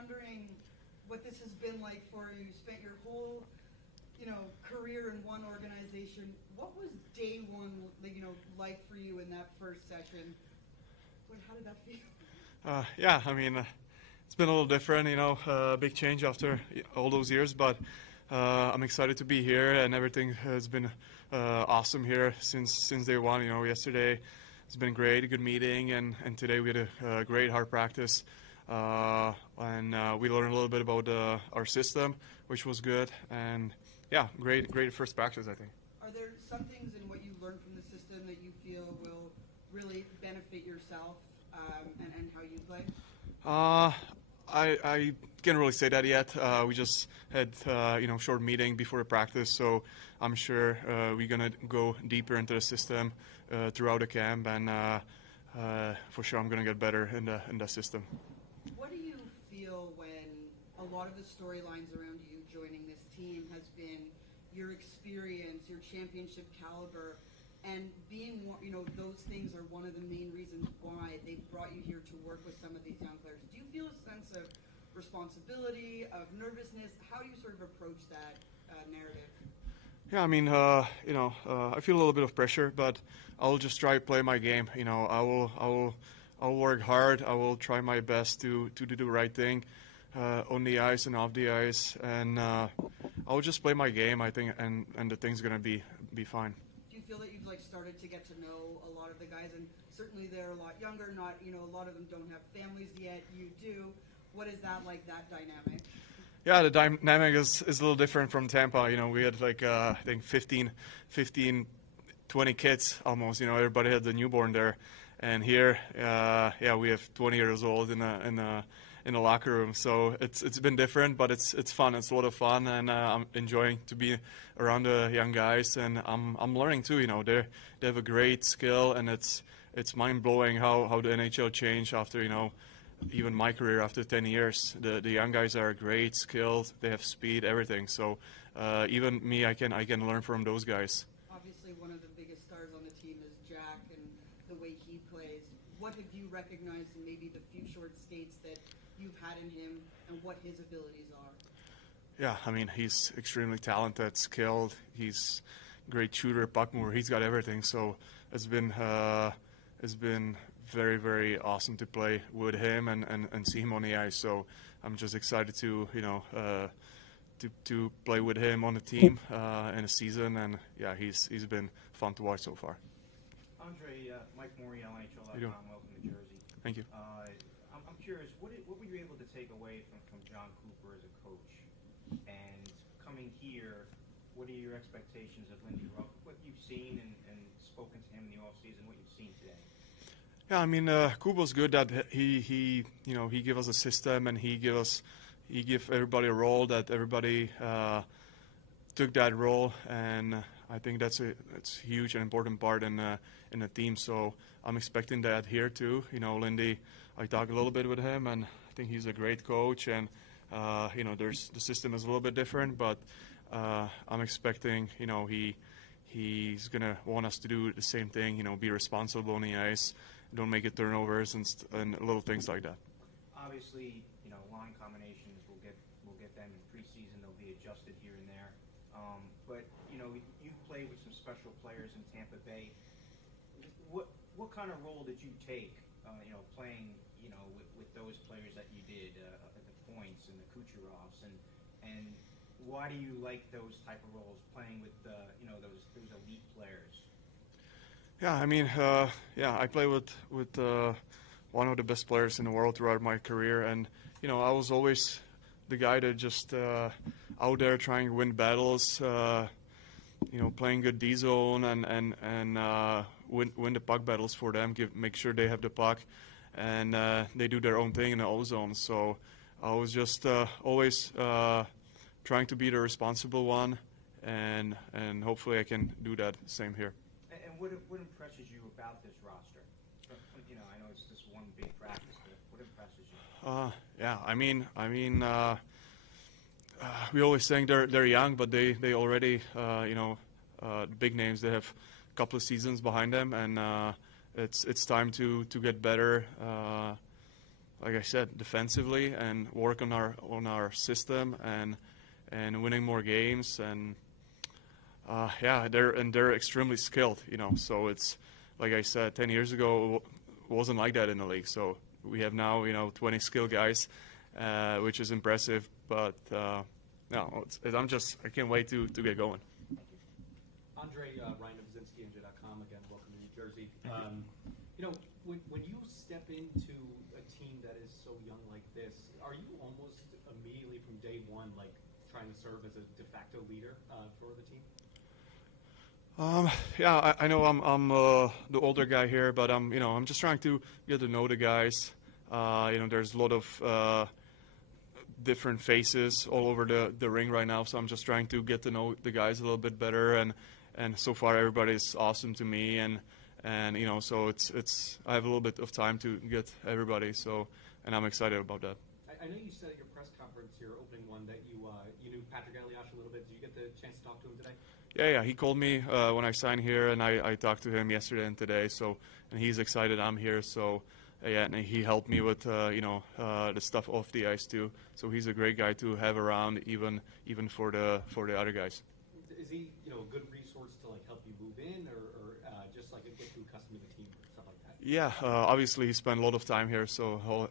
wondering what this has been like for you. You spent your whole, career in one organization. What was day one, like for you in that first session? How did that feel? Yeah, I mean, it's been a little different, big change after all those years, but I'm excited to be here, and everything has been awesome here since day one. Yesterday it's been great, a good meeting, and today we had a great hard practice, and we learned a little bit about our system, which was good, and yeah, great first practice, I think. Are there some things in what you learned from the system that you feel will really benefit yourself and how you play? I can't really say that yet. We just had short meeting before the practice, so I'm sure we're gonna go deeper into the system throughout the camp, and for sure I'm gonna get better in the system. What do you feel when a lot of the storylines around you joining this team has been your experience, your championship caliber, and being, those things are one of the main reasons why they've brought you here to work with some of these young players. Do you feel a sense of responsibility, of nervousness? How do you sort of approach that narrative? Yeah, I mean, I feel a little bit of pressure, but I'll just try to play my game. I'll work hard. I will try my best to do the right thing on the ice and off the ice, and I'll just play my game, I think, and the thing's gonna be fine. Do you feel that you've started to get to know a lot of the guys, and certainly they're a lot younger, not, a lot of them don't have families yet, you do. What is that like, that dynamic? Yeah, the dynamic is a little different from Tampa. We had I think 15, 20 kids almost, everybody had the newborn there. And here, we have 20 years old in the locker room. So it's been different, but it's fun. It's a lot of fun, and I'm enjoying to be around the young guys, and I'm learning too. They have a great skill, and it's mind blowing how the NHL changed after even my career after 10 years. The young guys are great, skilled. They have speed, everything. So even me, I can learn from those guys. Obviously, one of the biggest stars on the team is Jack, and the way he plays. What have you recognized in maybe the few short skates that you've had in him, and what his abilities are? Yeah, I mean, he's extremely talented, skilled. He's a great shooter, puck mover. He's got everything. So it's been very, very awesome to play with him and see him on the ice. So I'm just excited to to play with him on the team in a season, and yeah, he's been fun to watch so far. Andre, Mike Morial, NHL.com, welcome to Jersey. Thank you. I'm curious, what were you able to take away from John Cooper as a coach? And coming here, what are your expectations of Lindy Ruff? What you've seen and spoken to him in the offseason, what you've seen today? Yeah, I mean, Kubo's good that he give us a system, and he give everybody a role, that everybody took that role, and I think that's huge and important part in the team. So I'm expecting that here too. Lindy, I talked a little bit with him, and I think he's a great coach, and the system is a little bit different, but I'm expecting he's gonna want us to do the same thing. Be responsible on the ice. Don't make it turnovers and little things like that. Obviously, line combinations will get them in preseason. They'll be adjusted here and there. But you played with some special players in Tampa Bay. What kind of role did you take? Playing with those players that you did at the points and the Kucherovs, and why do you like those type of roles, playing with those elite players? Yeah, I mean, I play with one of the best players in the world throughout my career, and I was always the guy that just out there trying to win battles, playing good D zone and win the puck battles for them, make sure they have the puck, and they do their own thing in the O zone. So I was just always trying to be the responsible one, and hopefully I can do that same here. And what impresses you about this roster? I know it's just one big practice, but what impresses you? Yeah, I mean, we always think they're young, but they already, big names. They have a couple of seasons behind them, and it's time to get better. like I said, defensively and work on our system and winning more games. And they're extremely skilled, So it's like I said, 10 years ago it wasn't like that in the league. So we have now 20 skilled guys, which is impressive. But no, I can't wait to get going. Andre, Ryan of BuzinskiNJ.com again. Welcome to New Jersey. When you step into a team that is so young like this, are you almost immediately from day one trying to serve as a de facto leader for the team? I know I'm the older guy here, but I'm just trying to get to know the guys. There's a lot of different faces all over the ring right now, so I'm just trying to get to know the guys a little bit better. And so far everybody's awesome to me, and so it's I have a little bit of time to get everybody. So, and I'm excited about that. I know you said at your press conference, your opening one, that you knew Patrick Eliash a little bit. Did you get the chance to talk to him today? Yeah, he called me when I signed here, and I talked to him yesterday and today. So, and he's excited I'm here. So, and he helped me with the stuff off the ice too. So he's a great guy to have around, even for the other guys. Is he a good resource to help you move in, or just get you accustomed to the team or stuff like that? Yeah, obviously he spent a lot of time here, so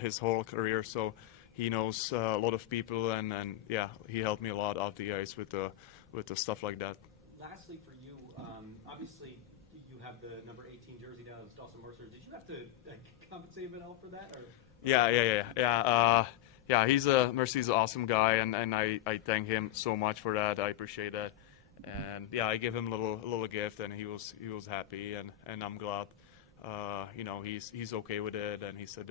his whole career. So he knows a lot of people, and yeah, he helped me a lot off the ice with the stuff like that. Lastly, for you, obviously you have the number 18 jersey now. It's Dawson Mercer. Did you have to compensate him at all for that? Or? Yeah. Mercy's an awesome guy, and I thank him so much for that. I appreciate that, and yeah, I gave him a little gift, and he was happy, and I'm glad. He's okay with it, and he said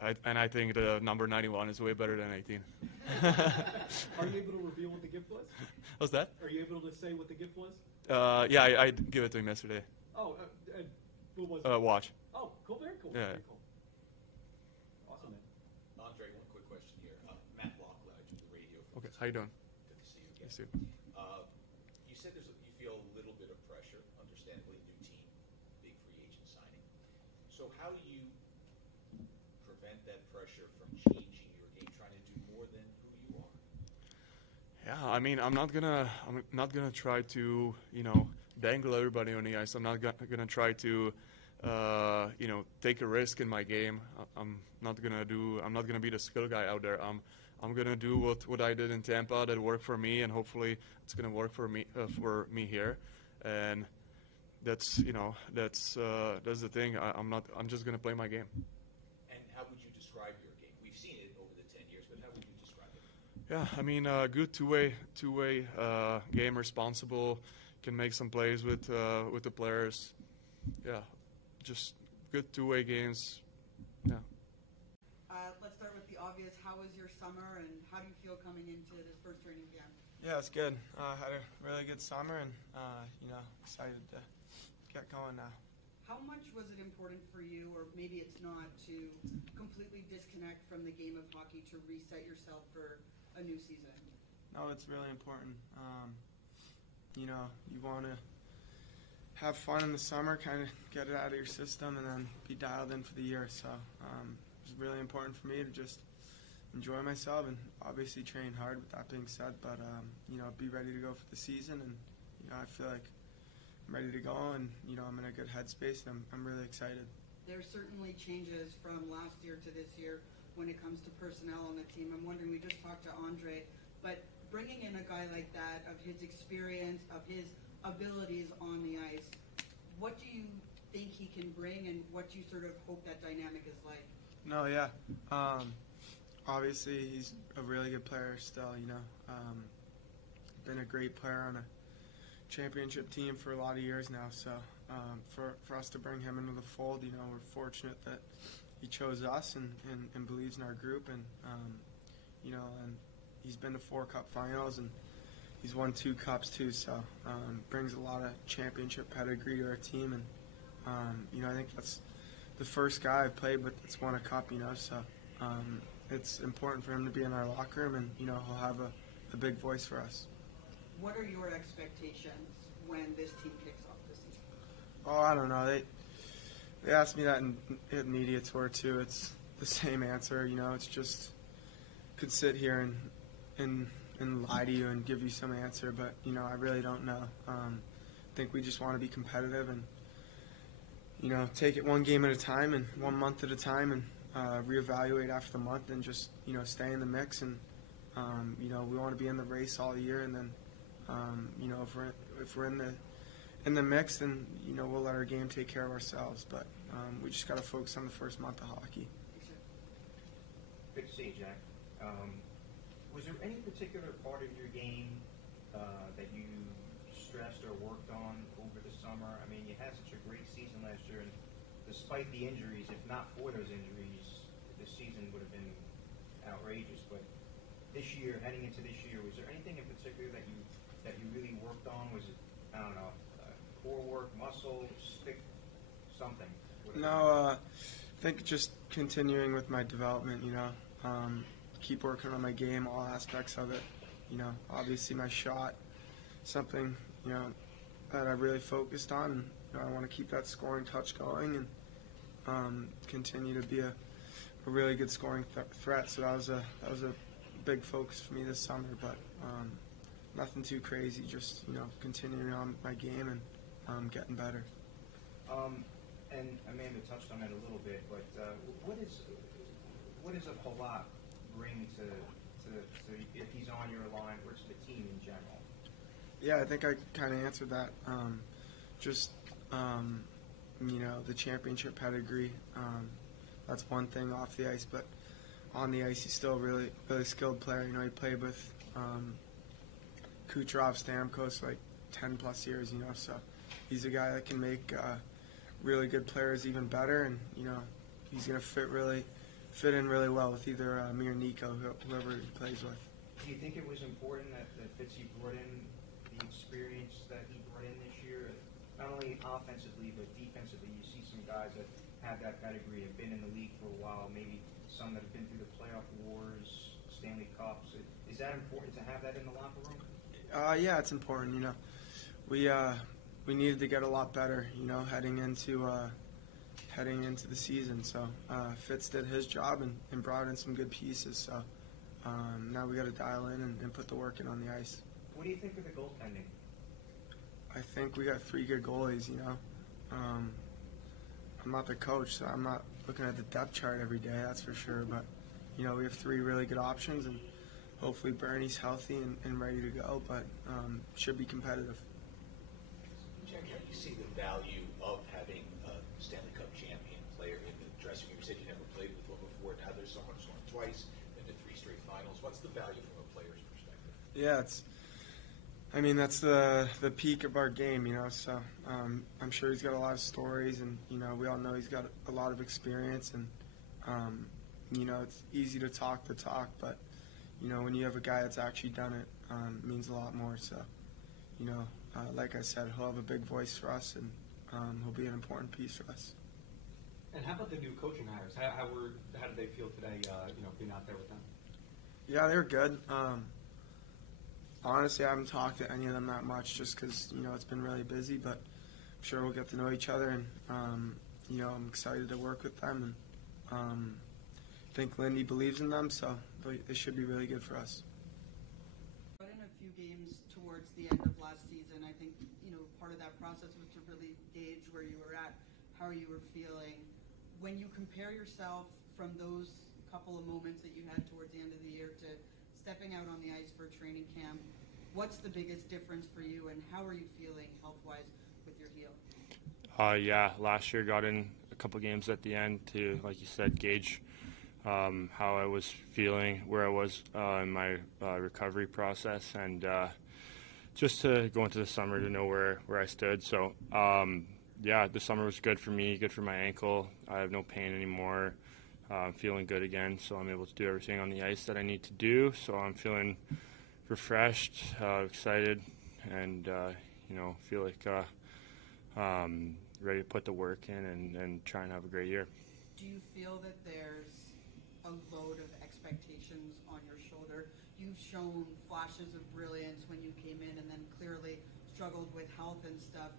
I think the number 91 is way better than 18. Are you able to reveal what the gift was? What's that? Are you able to say what the gift was? Yeah, I give it to him yesterday. Oh, what was it? Watch. Oh, cool, very cool. Yeah. Very cool. Awesome, man. Andre, one quick question here. Matt Lockwood, I do the radio. Okay, how you doing? Good to see you again. Good to see you. You said you feel a little bit of pressure, understandably, new team, big free agent signing. So how do you prevent that pressure from changing your game, trying to do more than who you are? Yeah, I mean, I'm not gonna try to dangle everybody on the ice. I'm not gonna try to take a risk in my game. I'm not gonna be the skill guy out there. I'm gonna do what I did in Tampa that worked for me, and hopefully it's gonna work for me here. And that's the thing. I'm just gonna play my game. And how would you describe your game? We've seen it over the 10 years, but how would you describe it? Yeah, I mean, good two-way game, responsible, can make some plays with the players. Yeah, just good two-way games. Yeah. Let's start with the obvious. How was your summer, and how do you feel coming into this first training camp? Yeah, it's good. Had a really good summer, and excited to get going now. How much was it important for you, or maybe it's not, to completely disconnect from the game of hockey to reset yourself for a new season? No, it's really important. You want to have fun in the summer, kind of get it out of your system, and then be dialed in for the year. So it was really important for me to just enjoy myself and obviously train hard, with that being said, but be ready to go for the season. And I feel like I'm ready to go, and I'm in a good headspace, and I'm really excited. There's certainly changes from last year to this year when it comes to personnel on the team. I'm wondering, we just talked to Andre, but bringing in a guy like that, of his experience, of his abilities on the ice, what do you think he can bring, and what do you sort of hope that dynamic is like? No, yeah. Obviously, he's a really good player still, been a great player on a championship team for a lot of years now. So for us to bring him into the fold, we're fortunate that he chose us and believes in our group. And, and he's been to 4 Cup finals, and he's won 2 Cups too. So brings a lot of championship pedigree to our team. And, I think that's the first guy I've played with that's won a Cup, so it's important for him to be in our locker room, and, he'll have a big voice for us. What are your expectations when this team kicks off this season? Oh, I don't know. They asked me that in media tour too. It's the same answer. You know, it's just could sit here and lie to you and give you some answer, but you know, I really don't know. I think we just want to be competitive and you know, take it one game at a time and 1 month at a time, and reevaluate after the month, and just you know, stay in the mix. And you know, we want to be in the race all year, and then you know, if we're in the mix, then you know, we'll let our game take care of ourselves. But we just got to focus on the first month of hockey. Good to see you, Jack. Was there any particular part of your game that you stressed or worked on over the summer? I mean, you had such a great season last year, and despite the injuries, if not for those injuries, the season would have been outrageous. But this year, heading into this year, was there anything in particular that you really worked on? Was it, I don't know, core work, muscle, stick, something? No, I think just continuing with my development, you know, keep working on my game, all aspects of it. You know, obviously my shot, something, you know, that I really focused on. And, you know, I want to keep that scoring touch going and continue to be a really good scoring threat. So that was a big focus for me this summer, but nothing too crazy, just, you know, continuing on my game and getting better. And Amanda touched on it a little bit, but what does a Palat bring to if he's on your line or to the team in general? Yeah, I think I kind of answered that. Just you know, the championship pedigree. That's one thing off the ice, but on the ice, he's still a really skilled player. You know, he played with Kucherov, Stamkos like 10 plus years. You know, so he's a guy that can make really good players even better, and you know, he's gonna fit in really well with either me or Nico, whoever he plays with. Do you think it was important that Fitzy brought in the experience that he brought in this year, not only offensively but defensively? You see some guys that have that pedigree, have been in the league for a while, maybe some that have been through the playoff wars, Stanley Cups. Is that important to have that in the locker room? Yeah, it's important. You know, we needed to get a lot better, you know, heading into the season. So Fitz did his job and brought in some good pieces. So now we got to dial in and put the work in on the ice. What do you think of the goaltending? I think we got 3 good goalies, you know. I'm not the coach, so I'm not looking at the depth chart every day, that's for sure. But, you know, we have 3 really good options, and hopefully Bernie's healthy and ready to go, but should be competitive. Jack, how do you see the value of having a Stanley Cup champion player in the dressing room? You said you never played with one before. Now there's someone who's won twice, been to 3 straight finals. What's the value from a player's perspective? Yeah, that's the peak of our game, you know, so I'm sure he's got a lot of stories, and, you know, we all know he's got a lot of experience, and, you know, it's easy to talk the talk, but, you know, when you have a guy that's actually done it, it means a lot more. So, you know, like I said, he'll have a big voice for us, and he'll be an important piece for us. And how about the new coaching hires? How did they feel today, you know, being out there with them? Yeah, they were good. Honestly, I haven't talked to any of them that much just because, you know, it's been really busy, but I'm sure we'll get to know each other, and, you know, I'm excited to work with them, and I think Lindy believes in them, so they should be really good for us. But in a few games towards the end of last season, I think, you know, part of that process was to really gauge where you were at, how you were feeling. When you compare yourself from those couple of moments that you had towards the end of the year to stepping out on the ice for training camp, what's the biggest difference for you, and how are you feeling health-wise with your heel? Yeah, last year got in a couple games at the end to, like you said, gauge how I was feeling, where I was in my recovery process, and just to go into the summer to know where I stood. So, yeah, the summer was good for me, good for my ankle. I have no pain anymore. I'm feeling good again, so I'm able to do everything on the ice that I need to do. So I'm feeling refreshed, excited, and, you know, feel like ready to put the work in and try and have a great year. Do you feel that there's a load of expectations on your shoulder? You've shown flashes of brilliance when you came in, and then clearly struggled with health and stuff.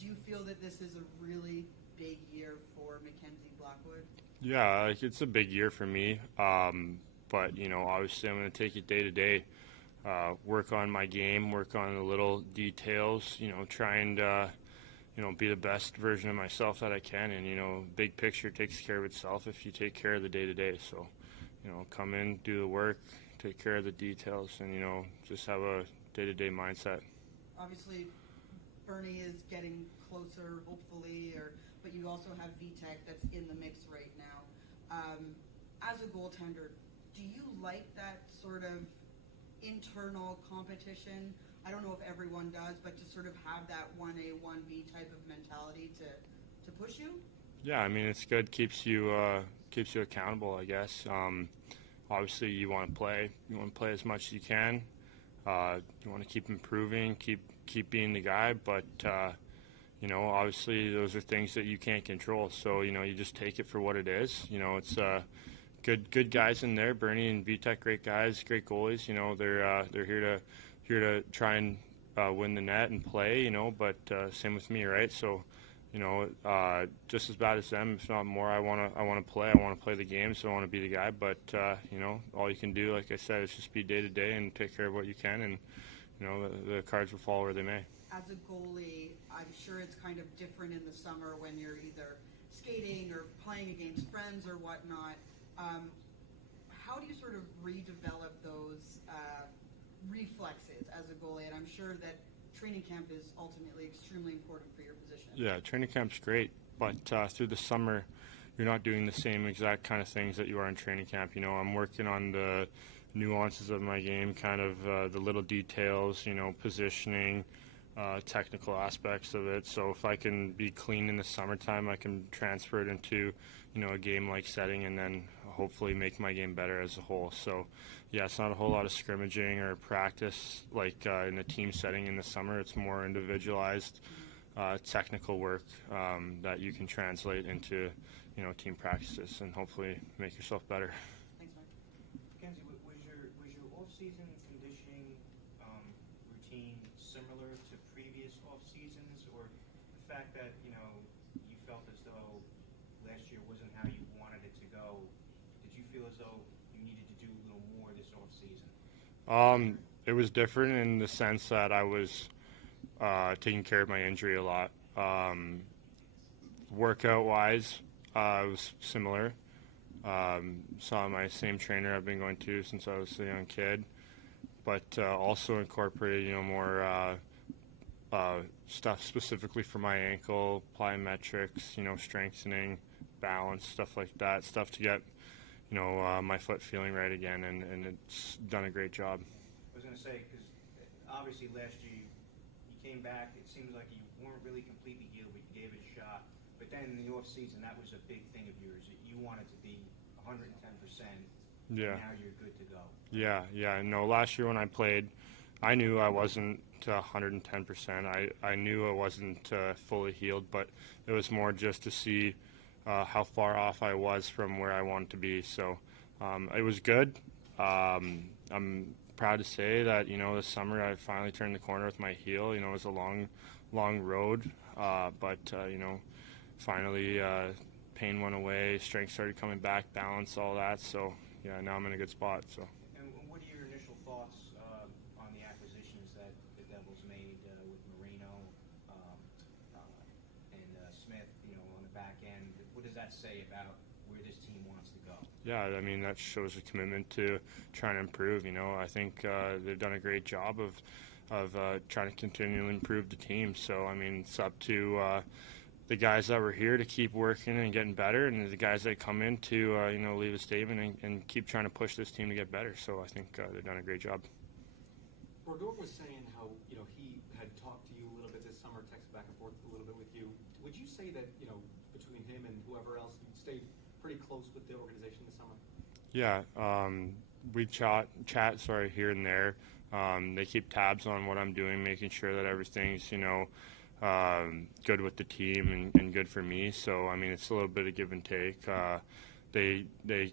Do you feel that this is a really big year for Mackenzie Blackwood? Yeah, like it's a big year for me. But obviously I'm going to take it day to day. Work on my game, work on the little details. Try and be the best version of myself that I can. And big picture takes care of itself if you take care of the day to day. So, come in, do the work, take care of the details, and just have a day to day mindset. Obviously, Bernie is getting closer, hopefully, but you also have VTech that's in the mix right now. As a goaltender, do you like that sort of internal competition? I don't know if everyone does, but to sort of have that 1A, 1B type of mentality to push you? Yeah, I mean it's good. Keeps you accountable, I guess. Obviously, you want to play. You want to play as much as you can. You want to keep improving, keep being the guy. But obviously, those are things that you can't control. So you just take it for what it is. It's good guys in there. Bernie and VTech, great guys, great goalies. They're here to try and win the net and play. But same with me, right? So. Just as bad as them, if not more. I want to play. I want to play the game, so I want to be the guy. But all you can do, like I said, is just be day to day and take care of what you can, and the cards will fall where they may. As a goalie, I'm sure it's kind of different in the summer when you're either skating or playing against friends or whatnot. How do you sort of redevelop those reflexes as a goalie? And I'm sure that training camp is ultimately extremely important for your position. Yeah, training camp's great, but through the summer, you're not doing the same exact kind of things that you are in training camp. I'm working on the nuances of my game, kind of the little details, positioning, technical aspects of it. So if I can be clean in the summertime, I can transfer it into, a game-like setting and then hopefully make my game better as a whole. So, yeah, it's not a whole lot of scrimmaging or practice like in a team setting in the summer. It's more individualized technical work that you can translate into, team practices and hopefully make yourself better. Thanks, Mike. Mackenzie, was your off-season conditioning routine similar to previous off-seasons, or the fact that you felt as though last year wasn't how you wanted it to go? Did you feel as though you needed to do a little more this off-season? It was different in the sense that I was taking care of my injury a lot. Workout-wise, it was similar. Saw my same trainer I've been going to since I was a young kid, but also incorporated, more stuff specifically for my ankle, plyometrics, strengthening, balance, stuff like that, stuff to get, my foot feeling right again, and it's done a great job. I was going to say, because obviously last year you came back, it seemed like you weren't really completely healed, but you gave it a shot. But then in the off-season, that was a big thing of yours. You wanted to be 110%. Yeah. Now you're good to go. Yeah. No, last year when I played, I knew I wasn't 110%. I knew I wasn't fully healed, but it was more just to see how far off I was from where I wanted to be. So it was good. I'm proud to say that, this summer I finally turned the corner with my heel. It was a long road, but, finally pain went away, strength started coming back, balance, all that. So, yeah, now I'm in a good spot. So. And what are your initial thoughts on the acquisitions that the Devils made with Marino and Smith, on the back end? What does that say about where this team wants to go? Yeah, I mean, that shows a commitment to trying to improve. I think they've done a great job of trying to continually improve the team. So, I mean, it's up to the guys that were here to keep working and getting better, and the guys that come in to, leave a statement and keep trying to push this team to get better. So I think they've done a great job. Bordor was saying how, he had talked to you a little bit this summer, texted back and forth a little bit with you. Would you say that, between him and whoever else, you stayed pretty close with the organization this summer? Yeah, we chat here and there. They keep tabs on what I'm doing, making sure that everything's, good with the team and good for me. So, I mean, it's a little bit of give and take. They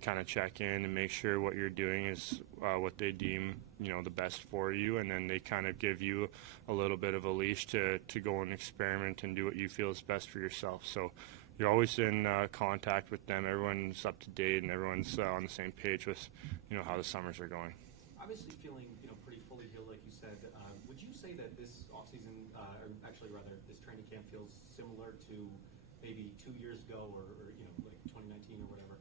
kind of check in and make sure what you're doing is what they deem, the best for you, and then they kind of give you a little bit of a leash to go and experiment and do what you feel is best for yourself. So, you're always in contact with them. Everyone's up to date, and everyone's on the same page with how the summers are going. Obviously feeling pretty fully healed, like you said. Would you say that this offseason, or actually rather this training camp, feels similar to maybe 2 years ago, or like 2019 or whatever?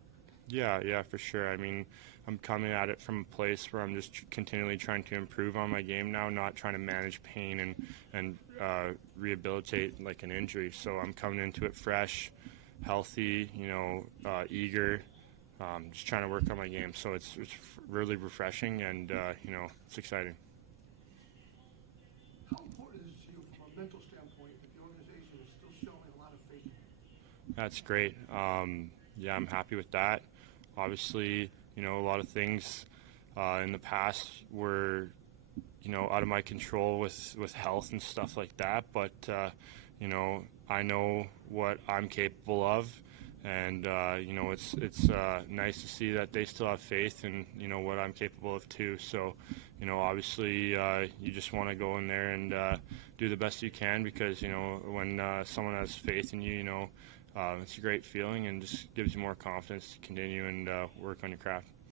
Yeah, for sure. I mean, I'm coming at it from a place where I'm just continually trying to improve on my game now, not trying to manage pain and rehabilitate like an injury. So I'm coming into it fresh, healthy, eager, just trying to work on my game. So it's really refreshing, and it's exciting. How important is it to you from a mental standpoint that the organization is still showing a lot of faith in you? That's great. Yeah, I'm happy with that. Obviously, a lot of things in the past were, out of my control with health and stuff like that. But, I know what I'm capable of. And, it's nice to see that they still have faith in, what I'm capable of too. So, obviously you just want to go in there and do the best you can, because, when someone has faith in you, it's a great feeling and just gives you more confidence to continue and work on your craft.